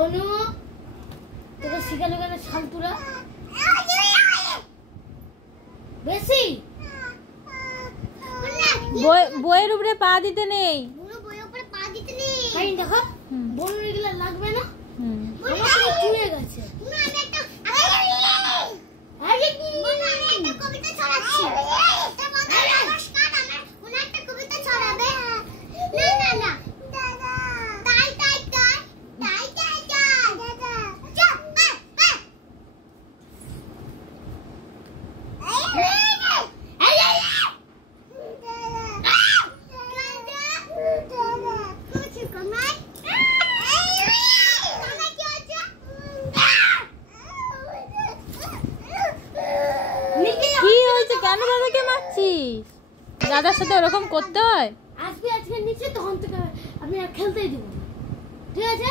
বনু তোকে শিখানো কেন শান্তুরা বেশি বইয়ের উপরে পা দিতে নেই। বইয়ের উপরে পা দিতে নেই। তাই দেখো বনু এগুলা লাগবে না। আমার চুয়ে গেছে। আমি একটা কবিতা ছড়াচ্ছি। একটা কবিতা ছড়াবে। না না দাদা তাই তাই তাই তাই তাই তাই দাদা চুপ কি হয়েছে? কেন দাদাকে মারছিস? দাদার সাথে ওরকম করতে হয়? আজকে নিচে তখন থেকে আমি আর খেলতেই দিব। ঠিক আছে?